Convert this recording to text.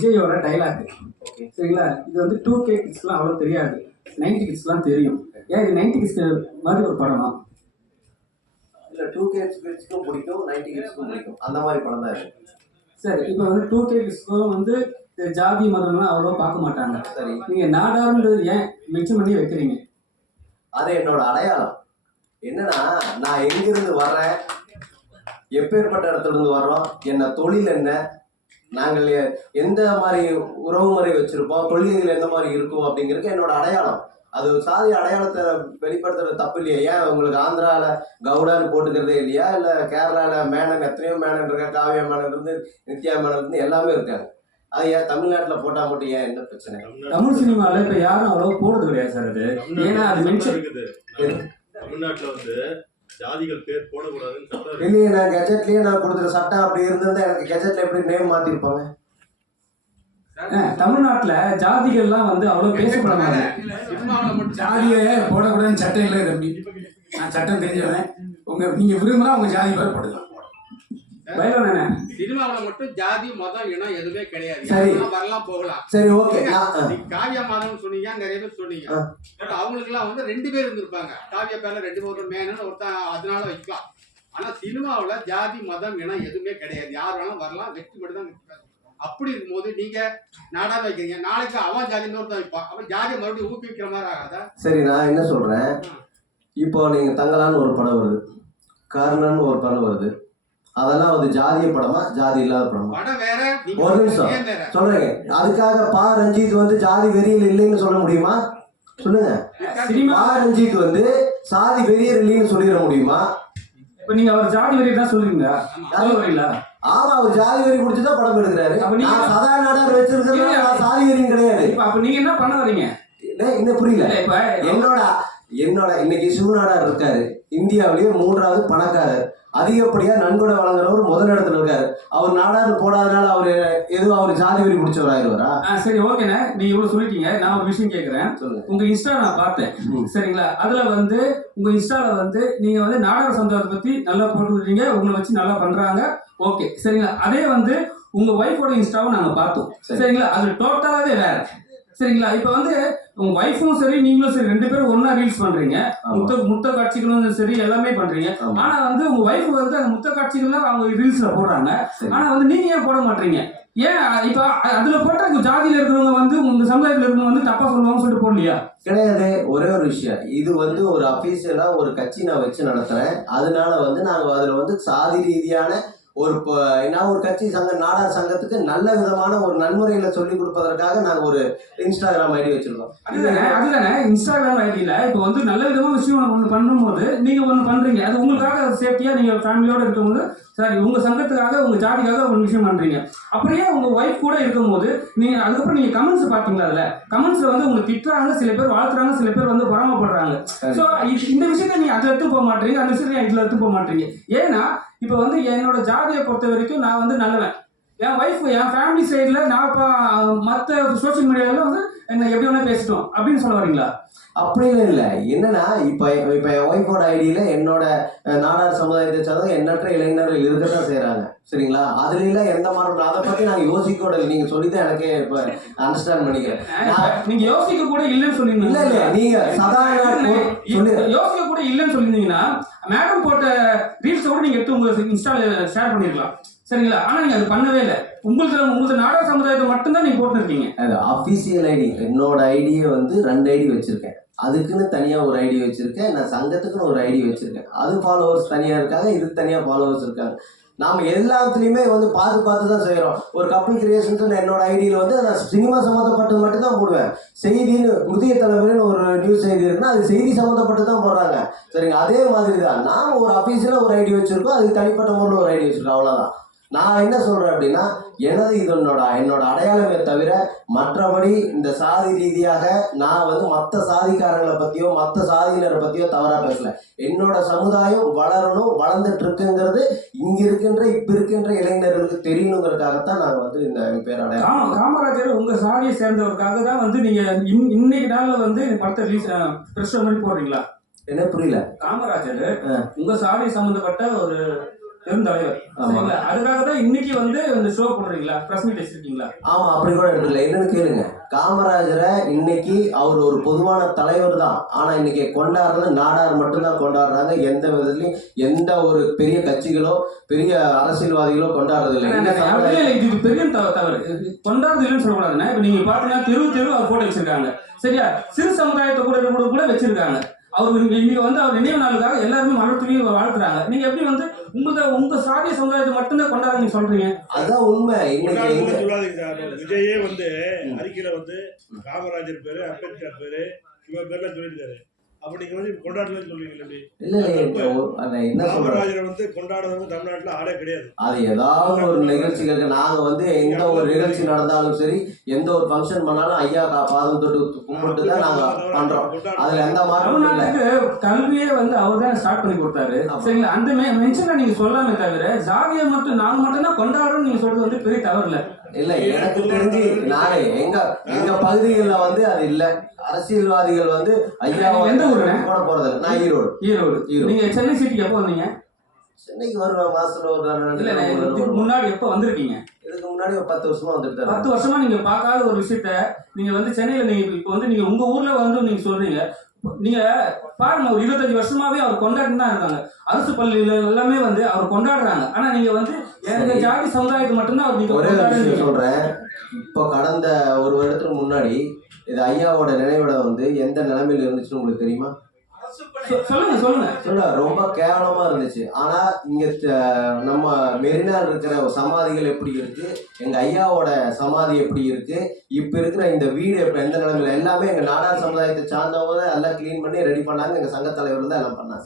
விஜயோட டைலாக் சரிங்களா? இது வந்து டூ கே கிட்ஸ்லாம் அவ்வளோ தெரியாது. நைன்டி கிட்ஸ்லாம் தெரியும். ஏன் இது நைன்டி கிட்ஸ் மாதிரி ஒரு படமா? இல்ல டூ கே கிட்ஸ்க்கும் பிடிக்கும் நைன்டி கிட்ஸ்க்கும் பிடிக்கும். அந்த மாதிரி படம் தான் இருக்கு. சரி இப்போ வந்து டூ கே கிட்ஸ்க்கும் வந்து ஜாதி மதம்லாம் அவ்வளோ பார்க்க மாட்டாங்க. சரி. நீங்கள் நாடார்ன்றது ஏன் மென்ஷன் பண்ணி வைக்கிறீங்க? அது என்னோட அடையாளம். என்னன்னா நான் எங்கிருந்து வர்றேன்? எப்பேற்பட்ட இடத்துல இருந்து வர்றோம்? என்ன தொழில் என்ன? நாங்கள் எந்த மாதிரி உறவு முறை வச்சிருப்போம் கொள்கைகள் எந்த மாதிரி இருக்கும் அப்படிங்கிறது என்னோட அடையாளம். அது சாதி அடையாளத்தை வெளிப்படுத்துறது தப்பு இல்லையா? ஏன் உங்களுக்கு ஆந்திரால கவுடான்னு போட்டுக்கிறதே இல்லையா? இல்ல கேரளால மேனன் எத்தனையோ மேனன் இருக்கா காவியா மேனன் இருந்து நித்யா மேனன் இருந்து எல்லாமே இருக்காங்க. அது ஏன் தமிழ்நாட்டுல போட்டா மட்டும் ஏன் எந்த பிரச்சனை? தமிழ் சினிமாவில் இப்போ யாரும் அவ்வளோ போடுறது கிடையாது சார் அது. ஏன்னா அது தமிழ்நாட்டுல வந்து ஜாதிகள் பேர் போடக்கூடாதுன்னு சட்டம். இல்லையே நான் கெஜெட்லயே நான் கொடுத்துற சட்டம் அப்படி இருந்திருந்தா எனக்கு கெஜெட்ல எப்படி நேம் மாத்திருப்பாங்க? தமிழ்நாட்டில் ஜாதிகள்லாம் வந்து அவ்வளோ பேசப்பட மாட்டாங்க. சினிமாவில் மட்டும் ஜாதியை போடக்கூடாதுன்னு சட்டம் இல்லை தம்பி. நான் சட்டம் தெரிஞ்சவன். உங்க நீங்க விரும்பினா உங்க ஜாதி பேர் போடலாம் நானே சினிமாவில் மட்டும் ஜாதி மதம் இனம் எதுவுமே கிடையாது. சரி. வரலாம் போகலாம். சரி ஓகே. காவியா மாதம் சொன்னீங்க நிறைய பேர் சொன்னீங்க. பட் அவங்களுக்கு எல்லாம் வந்து ரெண்டு பேர் இருந்திருப்பாங்க. காவியா பேர்ல ரெண்டு பேர் மேனு ஒருத்தன் அதனால வைக்கலாம் ஆனா சினிமாவுல ஜாதி மதம் இனம் எதுவுமே கிடையாது. யார் வேணாலும் வரலாம் வெற்றி மட்டும் தான். அப்படி இருக்கும்போது நீங்க நாடா வைக்கிறீங்க. நாளைக்கு அவன் ஜாதி இன்னொருத்தன் வைப்பான். அப்ப ஜாதியை மறுபடியும் ஊக்குவிக்கிற மாதிரி ஆகாதா? சரி நான் என்ன சொல்றேன்? இப்போ நீங்க தங்கலான்னு ஒரு படம் வருது. கர்ணன் ஒரு படம் வருது. அதெல்லாம் வந்து ஜாதிய படமா ஜாதி இல்லாத படமா? வேற நீங்க ஒரு நிமிஷம். வேற. சொல்றேங்க. அதுக்காக பா ரஞ்சித் வந்து ஜாதி வெறியில் இல்லைன்னு சொல்ல முடியுமா? சொல்லுங்க. சினிமா பா ரஞ்சித் வந்து சாதி வெறியர் இல்லைன்னு சொல்லிட முடியுமா? இப்போ நீங்கள் அவர் ஜாதி வரி தான் வரீங்களா? ஆமா அவர் ஜாதி வெறி பிடிச்சதான் படம் எடுக்கிறாரு. அப்ப நீங்க- நான் சதா நாடார் வச்சிருக்கிறது நான் சாதி வெறியும் கிடையாது. இப்போ அப்போ நீங்கள் என்ன பண்ண வரீங்க? என்ன- இன்னும் புரியல. என்னோட என்னோட இன்னைக்கு சிவநாடார் இருக்காரு. இந்தியாவிலேயே மூன்றாவது பணக்காரர். அதிகப்படியா நன்கொடை வழங்குறவர் முதல் இடத்துல இருக்காரு. அவர் நாடார் போடாதனால அவர் எதுவும் அவர் ஜாதி ஆயிடுவாரா? ஆ சரி ஓகேண்ணே நீங்கள் இவ்வளோ சொல்லிட்டீங்க. நான் ஒரு விஷயம் கேட்குறேன் சொல்லுங்க. உங்க இன்ஸ்டா நான் பார்த்தேன். சரிங்களா? அதுல வந்து உங்க இன்ஸ்டால வந்து நீங்க வந்து நாடக சமுதாயத்தை பத்தி நல்லா போட்டுருக்கீங்க உங்களை வச்சு நல்லா பண்றாங்க. ஓகே சரிங்களா? அதே வந்து உங்க ஒய்ஃபோட இன்ஸ்டாவும் நாங்க பார்த்தோம். சரி. சரிங்களா? அது டோட்டலாவே வேற. சரிங்களா? இப்போ வந்து உங்க ஒய்ஃபும் சரி நீங்களும் சரி ரெண்டு பேரும் ஒண்ணா ரீல்ஸ் பண்றீங்க. முத்த முத்த காட்சிகளும் சரி எல்லாமே பண்றீங்க. ஆனா வந்து உங்க ஒய்ஃப் வந்து அந்த முத்த காட்சிகள்லாம் அவங்க ரீல்ஸ்ல போடுறாங்க. ஆனா வந்து நீங்க ஏன் போட மாட்டீங்க? ஏன் இப்போ அதுல போட்ட ஜாதியில இருக்கிறவங்க வந்து உங்க சமுதாயத்துல இருக்கிறவங்க வந்து தப்பா சொல்லுவாங்கன்னு சொல்லிட்டு போடலையா? கிடையாது. ஒரே ஒரு விஷயம். இது வந்து ஒரு அபிஷியலா ஒரு கட்சி நான் வச்சு நடத்துறேன். அதனால வந்து நாங்க அதுல வந்து சாதி ரீதியான ஒரு நான் ஒரு கட்சி சங்க நாடார் சங்கத்துக்கு நல்ல விதமான ஒரு நன்முறையில சொல்லி கொடுப்பதற்காக நாங்க ஒரு இன்ஸ்டாகிராம் ஐடி வச்சிருக்கோம். அதுதானே அதுதானே இன்ஸ்டாகிராம் ஐடியில் இப்போ வந்து நல்ல விதமாக விஷயம் ஒன்று பண்ணும்போது நீங்கள் ஒன்று பண்ணுறீங்க அது உங்களுக்காக சேஃப்டியாக நீங்கள் ஃபேமிலியோடு இருக்கும்போது சரி உங்கள் சங்கத்துக்காக உங்கள் ஜாதிக்காக ஒரு விஷயம் பண்ணுறீங்க அப்படியே உங்கள் ஒய்ஃப் கூட இருக்கும்போது நீங்கள் அதுக்கப்புறம் நீங்கள் கமெண்ட்ஸ் பார்த்தீங்களா அதில்? கமெண்ட்ஸில் வந்து உங்களை திட்டுறாங்க சில பேர் வாழ்த்துறாங்க சில பேர் வந்து பொறாமப்படுறாங்க. ஸோ இந்த விஷயத்த நீங்கள் அதில் எடுத்து போக மாட்டீங்க அந்த விஷயத்த இதில் எடுத்து போக மாட்டீங்க. ஏன்னா இப்போ வந்து என்னோட ஜாதியை பொறுத்த வரைக்கும் நான் வந்து நல்லவன். என் ஒய்ஃப் என் ஃபேமிலி சைடில் நான் மற்ற சோஷியல் மீடியாவில் வந்து என்ன எப்படி வேணா பேசிட்டோம் அப்படின்னு சொல்ல வரீங்களா? அப்படின்னு இல்லை. என்னன்னா இப்ப இப்ப என் ஒய்ஃபோட ஐடியில என்னோட நாடார் சமுதாயத்தை சார்ந்த எண்ணற்ற இளைஞர்கள் இருக்கத்தான் செய்றாங்க. சரிங்களா? அதுல எல்லாம் எந்த மாதிரி அதை பத்தி நாங்க யோசிக்க இல்லை நீங்க சொல்லிதான் எனக்கே இப்ப அண்டர்ஸ்டாண்ட் பண்ணிக்கிறேன். நான்- நீங்க யோசிக்க கூட இல்லைன்னு இல்ல சொல்லிருந்தீங்க இல்ல நீங்க சதா யோசிக்க கூட இல்லைன்னு சொல்லியிருந்தீங்கன்னா மேடம் போட்ட ரீல்ஸ் கூட நீங்க எடுத்து உங்க இன்ஸ்டால ஷேர் பண்ணிருக்கலாம். சரிங்களா? ஆனா நீங்க அது பண்ணவே இல்லை. உங்களுக்கு உங்களுக்கு நாடக சமுதாயத்தை மட்டும்தான் நீங்க போட்டுருக்கீங்க. அது அஃபிஷியல் ஐடி என்னோட ஐடியை வந்து ரெண்டு ஐடி வச்சிருக்கேன். அதுக்குன்னு தனியா ஒரு ஐடி வச்சிருக்கேன். நான் சங்கத்துக்குன்னு ஒரு ஐடி வச்சிருக்கேன். அது ஃபாலோவர்ஸ் தனியா இருக்காங்க இதுக்கு தனியா ஃபாலோவர்ஸ் இருக்காங்க. நாம எல்லாத்துலயுமே வந்து பார்த்து பார்த்து தான் செய்யறோம் ஒரு கப்பல் கிரியேஷன் என்னோட ஐடியில வந்து நான் சினிமா சம்மந்தப்பட்டது மட்டும் தான் போடுவேன். செய்தின்னு புதிய தலைமுறைன்னு ஒரு நியூஸ் செய்தி இருக்குன்னா அது செய்தி சம்மந்தப்பட்டு தான் போடுறாங்க. சரிங்க அதே மாதிரி தான் நாம ஒரு அஃபீஷியலாக ஒரு ஐடி வச்சிருக்கோம். அதுக்கு தனிப்பட்ட முறையில் ஒரு ஐடி வச்சிருக்கோம். அவ்வளவுதான். நான் என்ன சொல்றேன் அப்படின்னா எனது இது என்னோட என்னோட அடையாளமே தவிர மற்றபடி இந்த சாதி ரீதியாக நான் வந்து மற்ற சாதிக்காரங்களை பத்தியோ மற்ற சாதியினரை பத்தியோ தவறா பேசல. என்னோட சமுதாயம் வளரணும் வளர்ந்துட்டு இருக்குங்கிறது இங்க இருக்கின்ற இப்ப இருக்கின்ற இளைஞர்களுக்கு தெரியணுங்கிறதுக்காகத்தான் நாங்க வந்து இந்த பேர் அடையாளம் காம காமராஜர் உங்க சாதியை சேர்ந்தவருக்காக தான் வந்து நீங்க இன்- இன்னைக்கு நாள்ல வந்து படத்தை ரிலீஸ் பிரஸ் மாதிரி போடுறீங்களா? என்ன புரியல? காமராஜர் ஆ. உங்க சாதி சம்பந்தப்பட்ட ஒரு பெருந்தலைவர். சரிங்களா? அதுக்காக தான் இன்னைக்கு வந்து இந்த ஷோ போடுறீங்களா? பிரஸ் மீட் வச்சிருக்கீங்களா? ஆமா அப்படி கூட எடுத்துல என்னன்னு கேளுங்க. காமராஜரை இன்னைக்கு அவர் ஒரு பொதுவான தலைவர் தான். ஆனா இன்னைக்கு கொண்டாடுறது நாடார் மட்டும்தான் கொண்டாடுறாங்க. எந்த விதத்துலயும் எந்த ஒரு பெரிய கட்சிகளோ பெரிய அரசியல்வாதிகளோ கொண்டாடுறது இல்லை இது பெரிய தவ- தவறு. கொண்டாடுறது இல்லைன்னு சொல்லக்கூடாதுண்ணே. இப்போ நீங்க பாத்தீங்கன்னா தெரு தெரு அவர் போட்டோ வச்சிருக்காங்க. சரியா? சிறு சமுதாயத்தை கூட கூட கூட வச்சிருக்காங்க. அவர் இங்க- இன்னைக்கு வந்து அவர் நினைவு நாளுக்காக எல்லாருமே மலர் தூவி வாழ்த்துறாங்க. நீங்க எப்படி வந்து உங்க உங்க சாதிய சமுதாயத்தை மட்டும்தான் கொண்டாட நீங்க சொல்றீங்க? அதுதான் உண்மை. விஜயே வந்து அறிக்கையில வந்து காமராஜர் பேரு அம்பேத்கர் பேரு இவன் பேர்லாம் சொல்லியிருக்காரு. அப்ப நீங்க வந்து கொண்டாடலன்னு சொல்லுவீங்க எப்படி இல்ல காமராஜரை வந்து கொண்டாடுறவங்க தமிழ்நாட்டுல ஆளே கிடையாது. அது ஏதாவது ஒரு நிகழ்ச்சிகளுக்கு நாங்க வந்து எந்த ஒரு நிகழ்ச்சி நடந்தாலும் சரி எந்த ஒரு ஃபங்க்ஷன் பண்ணாலும் ஐயா பாதம் தொட்டு கும்பிட்டு தான் நாங்க பண்றோம். அதுல எந்த மாற்றமும் கல்வியே வந்து அவர் தான் ஸ்டார்ட் பண்ணி கொடுத்தாரு. சரிங்களா? அந்த மென்ஷனை நீங்க சொல்லாமே தவிர ஜாதியை மட்டும் நாங்க மட்டும் தான் கொண்டாடுறோம் நீங்க சொல்றது வந்து பெரிய தவறு இல்ல. இல்ல எனக்கு தெரிஞ்சு நானே எங்க எங்க பகுதிகளில் வந்து அது இல்ல. அரசியல்வாதிகள் வந்து ஐயா எந்த ஊருண்ணே? போட போறது. நான் ஈரோடு. ஈரோடு. ஈரோடு. நீங்க சென்னை சிட்டிக்கு எப்போ வந்தீங்க? சென்னைக்கு வருவேன் மாசத்துல ஒரு தடவை, ரெண்டு இல்ல தடவை, மூணு இதுக்கு தடவை. முன்னாடி எப்போ வந்திருக்கீங்க? இதுக்கு முன்னாடி ஒரு பத்து வருஷமா வந்துட்டு தான் பத்து வருஷமா நீங்க பார்க்காத ஒரு விஷயத்த நீங்க வந்து சென்னையில நீங்க இப்போ வந்து நீங்க உங்க ஊர்ல வந்து நீங்க சொல்றீங்க. நீங்க பாருங்க ஒரு இருபத்தஞ்சு வருஷமாவே அவர் கொண்டாடிட்டு தான் இருக்காங்க. அரசு பள்ளியில எல்லாமே வந்து அவர் கொண்டாடுறாங்க. ஆனா நீங்க வந்து எங்க சரி. ஜாதி சமுதாயத்தை மட்டும்தான் அவர் நீங்க ஒரே ஒரு விஷயம் சொல்றேன். இப்போ கடந்த ஒரு வருடத்துக்கு முன்னாடி இது ஐயாவோட நினைவிடம் வந்து எந்த நிலைமையில இருந்துச்சுன்னு உங்களுக்கு தெரியுமா? சொல்லுங்க சொல்லுங்க. சொல்ல ரொம்ப கேவலமா இருந்துச்சு. ஆனா இங்க நம்ம மெரினால இருக்கிற சமாதிகள் எப்படி இருக்கு? எங்க ஐயாவோட சமாதி எப்படி இருக்கு? இப்ப இருக்கிற இந்த வீடு இப்ப எந்த நிலைமையில? எல்லாமே எங்க நாடார் சமுதாயத்தை சார்ந்தவங்க எல்லாம் க்ளீன் பண்ணி ரெடி பண்ணாங்க. எங்க சங்க தலைவர் தான் எல்லாம் பண்ணாங்க.